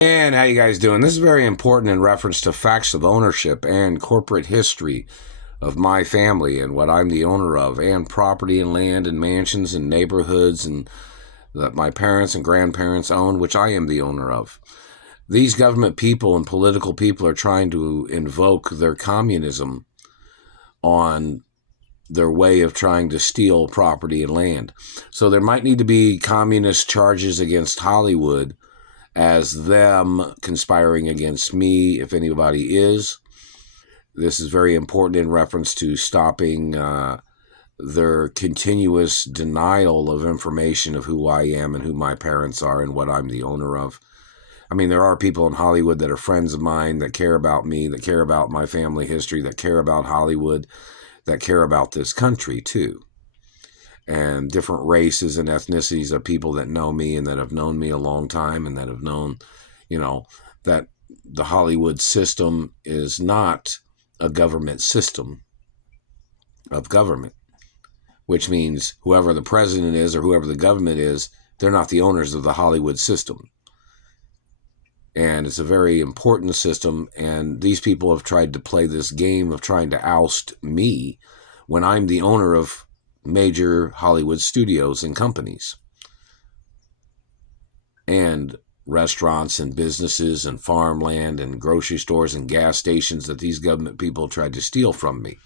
And how you guys doing? This is very important in reference to facts of ownership and corporate history of my family and what I'm the owner of, and property and land and mansions and neighborhoods and that my parents and grandparents owned, which I am the owner of. These government people and political people are trying to invoke their communism on their way of trying to steal property and land. So there might need to be communist charges against Hollywood as them conspiring against me, if anybody is. This is very important in reference to stopping their continuous denial of information of who I am and who my parents are and what I'm the owner of. I mean, there are people in Hollywood that are friends of mine that care about me, that care about my family history, that care about Hollywood, that care about this country too. And different races and ethnicities of people that know me and that have known me a long time and that have known, that the Hollywood system is not a government system of government, which means whoever the president is or whoever the government is, they're not the owners of the Hollywood system. And it's a very important system, and these people have tried to play this game of trying to oust me when I'm the owner of major Hollywood studios and companies and restaurants and businesses and farmland and grocery stores and gas stations that these government people tried to steal from me.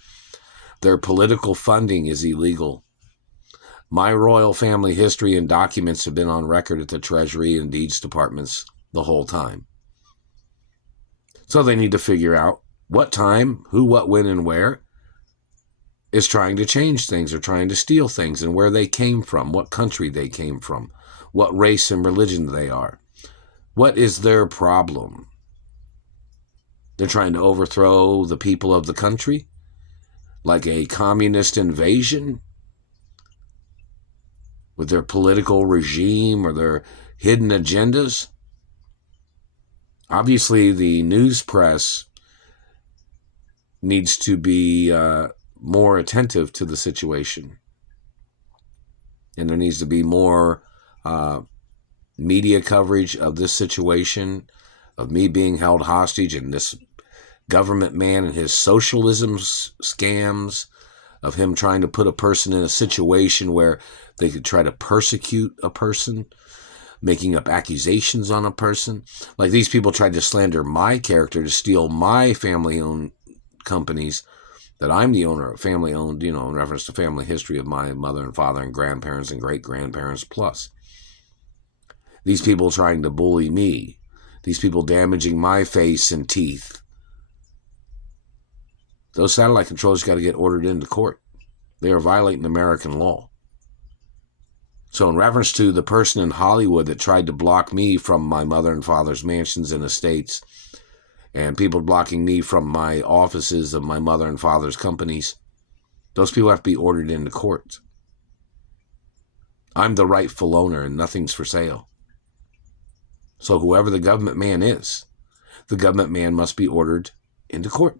Their political funding is illegal. My royal family history and documents have been on record at the Treasury and Deeds Departments the whole time. So they need to figure out what time, who, what, when, and where is trying to change things or trying to steal things, and where they came from, what country they came from, what race and religion they are. What is their problem? They're trying to overthrow the people of the country like a communist invasion with their political regime or their hidden agendas. Obviously, the news press needs to be more attentive to the situation. And there needs to be more media coverage of this situation, of me being held hostage and this government man and his socialism scams, of him trying to put a person in a situation where they could try to persecute a person, making up accusations on a person. Like these people tried to slander my character to steal my family-owned companies that I'm the owner of, family-owned, in reference to family history of my mother and father and grandparents and great-grandparents plus. These people trying to bully me. These people damaging my face and teeth. Those satellite controllers got to get ordered into court. They are violating American law. So in reference to the person in Hollywood that tried to block me from my mother and father's mansions and estates, and people blocking me from my offices of my mother and father's companies, those people have to be ordered into court. I'm the rightful owner and nothing's for sale. So whoever the government man is, the government man must be ordered into court.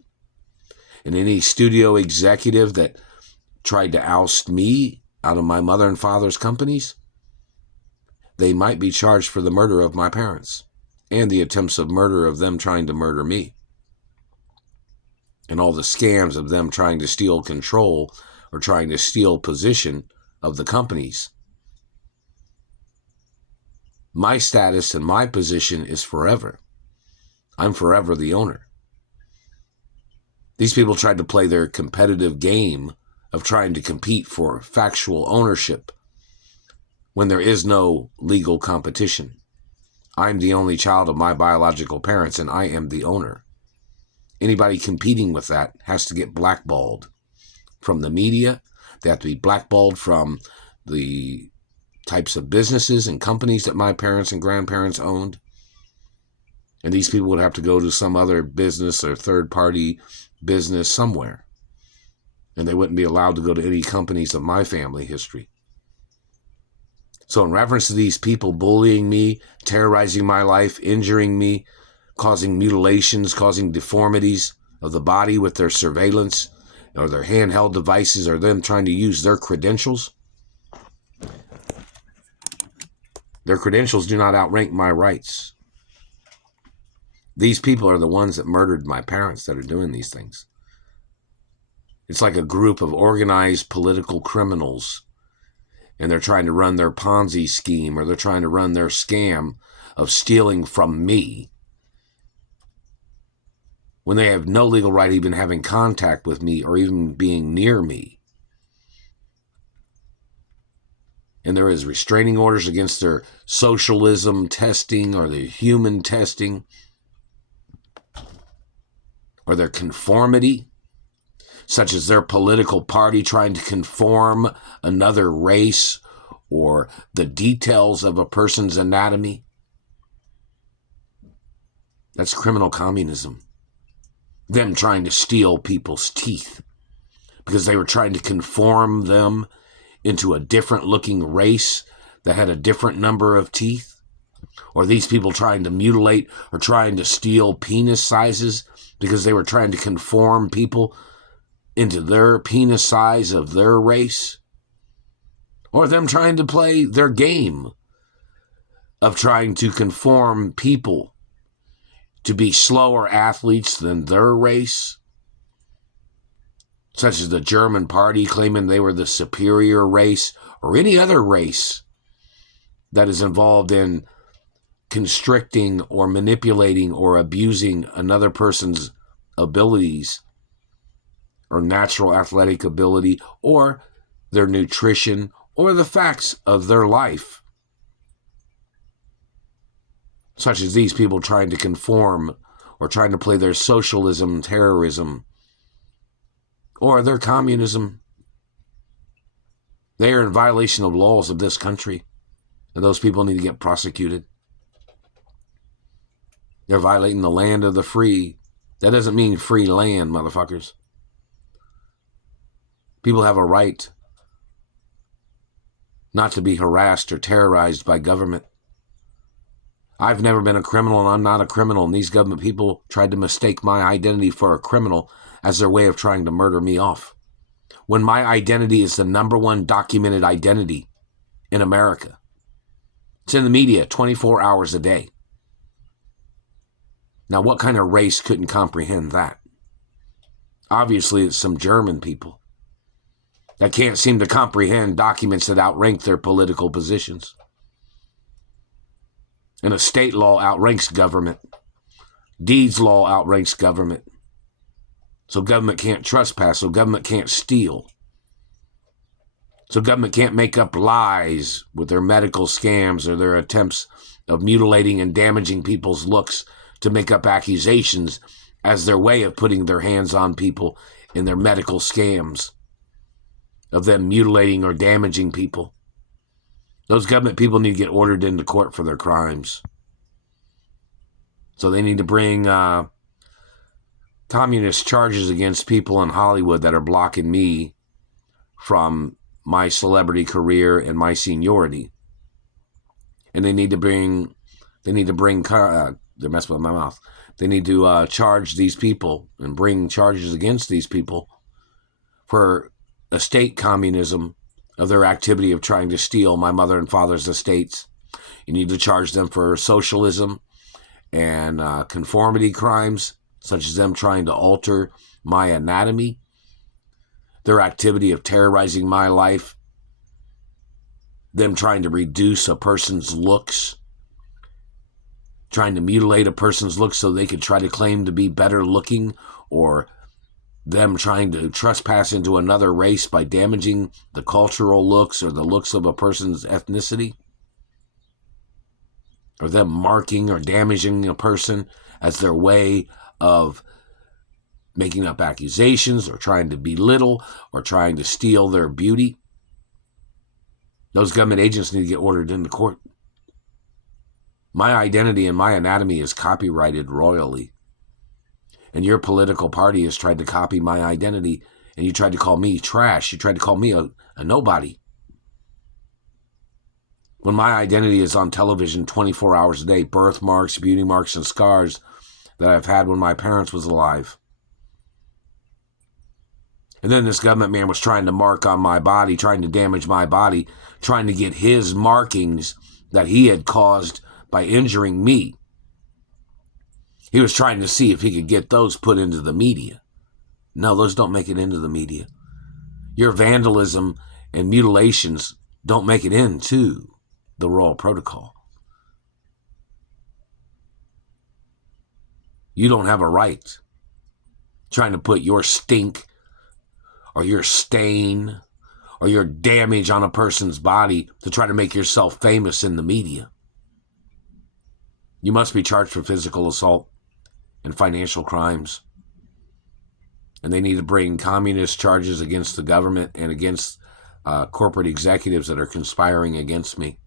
And any studio executive that tried to oust me out of my mother and father's companies, they might be charged for the murder of my parents and the attempts of murder of them trying to murder me, and all the scams of them trying to steal control or trying to steal position of the companies. My status and my position is forever. I'm forever the owner. These people tried to play their competitive game of trying to compete for factual ownership when there is no legal competition. I'm the only child of my biological parents, and I am the owner. Anybody competing with that has to get blackballed from the media. They have to be blackballed from the types of businesses and companies that my parents and grandparents owned. And these people would have to go to some other business or third-party business somewhere. And they wouldn't be allowed to go to any companies of my family history. So in reference to these people bullying me, terrorizing my life, injuring me, causing mutilations, causing deformities of the body with their surveillance or their handheld devices, or them trying to use their credentials do not outrank my rights. These people are the ones that murdered my parents that are doing these things. It's like a group of organized political criminals, and they're trying to run their Ponzi scheme, or they're trying to run their scam of stealing from me when they have no legal right even having contact with me or even being near me. And there is restraining orders against their socialism testing or their human testing or their conformity, such as their political party trying to conform another race or the details of a person's anatomy. That's criminal communism. Them trying to steal people's teeth because they were trying to conform them into a different looking race that had a different number of teeth. Or these people trying to mutilate or trying to steal penis sizes because they were trying to conform people into their penis size of their race. Or them trying to play their game of trying to conform people to be slower athletes than their race, such as the German party claiming they were the superior race, or any other race that is involved in constricting or manipulating or abusing another person's abilities or natural athletic ability or their nutrition or the facts of their life. Such as these people trying to conform or trying to play their socialism, terrorism, or their communism. They are in violation of laws of this country, and those people need to get prosecuted. They're violating the land of the free. That doesn't mean free land, motherfuckers. People have a right not to be harassed or terrorized by government. I've never been a criminal, and I'm not a criminal, and these government people tried to mistake my identity for a criminal as their way of trying to murder me off. When my identity is the number one documented identity in America. It's in the media 24 hours a day. Now, what kind of race couldn't comprehend that? Obviously, it's some German people that can't seem to comprehend documents that outrank their political positions. And a state law outranks government. Deeds law outranks government. So government can't trespass, so government can't steal. So government can't make up lies with their medical scams or their attempts of mutilating and damaging people's looks to make up accusations as their way of putting their hands on people in their medical scams of them mutilating or damaging people. Those government people need to get ordered into court for their crimes. So they need to bring communist charges against people in Hollywood that are blocking me from my celebrity career and my seniority. And they need to bring, they're messing with my mouth. They need to charge these people and bring charges against these people for estate communism of their activity of trying to steal my mother and father's estates. You need to charge them for socialism and conformity crimes, such as them trying to alter my anatomy, their activity of terrorizing my life, them trying to reduce a person's looks, trying to mutilate a person's looks so they could try to claim to be better looking, or them trying to trespass into another race by damaging the cultural looks or the looks of a person's ethnicity, or them marking or damaging a person as their way of making up accusations or trying to belittle or trying to steal their beauty. Those government agents need to get ordered into court. My identity and my anatomy is copyrighted royally. And your political party has tried to copy my identity, and you tried to call me trash. You tried to call me a nobody. When my identity is on television 24 hours a day, birthmarks, beauty marks, and scars that I've had when my parents was alive. And then this government man was trying to mark on my body, trying to damage my body, trying to get his markings that he had caused by injuring me. He was trying to see if he could get those put into the media. No, those don't make it into the media. Your vandalism and mutilations don't make it into the royal protocol. You don't have a right trying to put your stink or your stain or your damage on a person's body to try to make yourself famous in the media. You must be charged for physical assault and financial crimes. And they need to bring communist charges against the government and against corporate executives that are conspiring against me.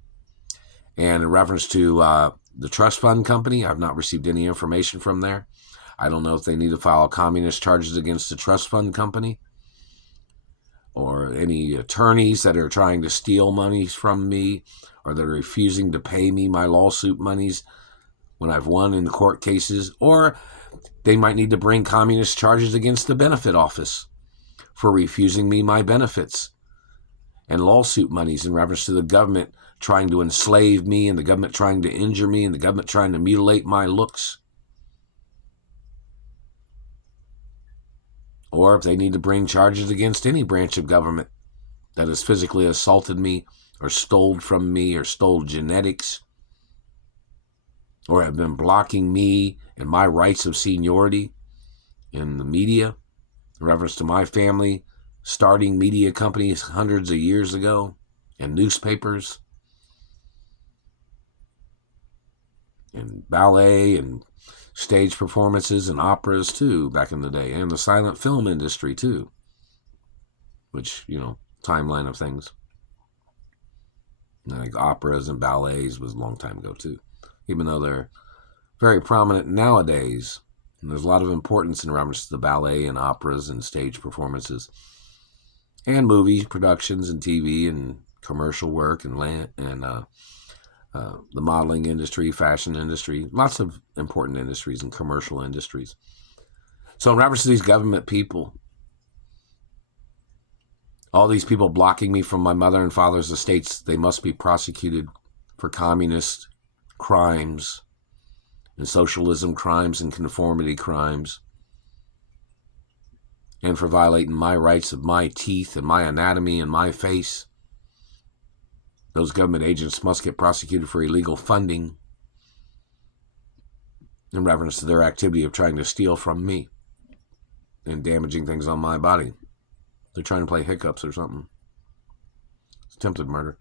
And in reference to the trust fund company, I've not received any information from there. I don't know if they need to file communist charges against the trust fund company or any attorneys that are trying to steal monies from me or that are refusing to pay me my lawsuit monies when I've won in the court cases. Or they might need to bring communist charges against the benefit office for refusing me my benefits and lawsuit monies in reference to the government trying to enslave me and the government trying to injure me and the government trying to mutilate my looks. Or if they need to bring charges against any branch of government that has physically assaulted me or stole from me or stole genetics or have been blocking me and my rights of seniority in the media in reference to my family starting media companies hundreds of years ago and newspapers and ballet and stage performances and operas too back in the day, and the silent film industry too, which, timeline of things. Like operas and ballets was a long time ago too, even though they're very prominent nowadays. And there's a lot of importance in reference to the ballet and operas and stage performances and movie productions and TV and commercial work and the modeling industry, fashion industry, lots of important industries and commercial industries. So in reference to these government people, all these people blocking me from my mother and father's estates, they must be prosecuted for communist crimes and socialism crimes and conformity crimes, and for violating my rights of my teeth and my anatomy and my face. Those government agents must get prosecuted for illegal funding in reference to their activity of trying to steal from me and damaging things on my body. They're trying to play hiccups or something. It's attempted murder.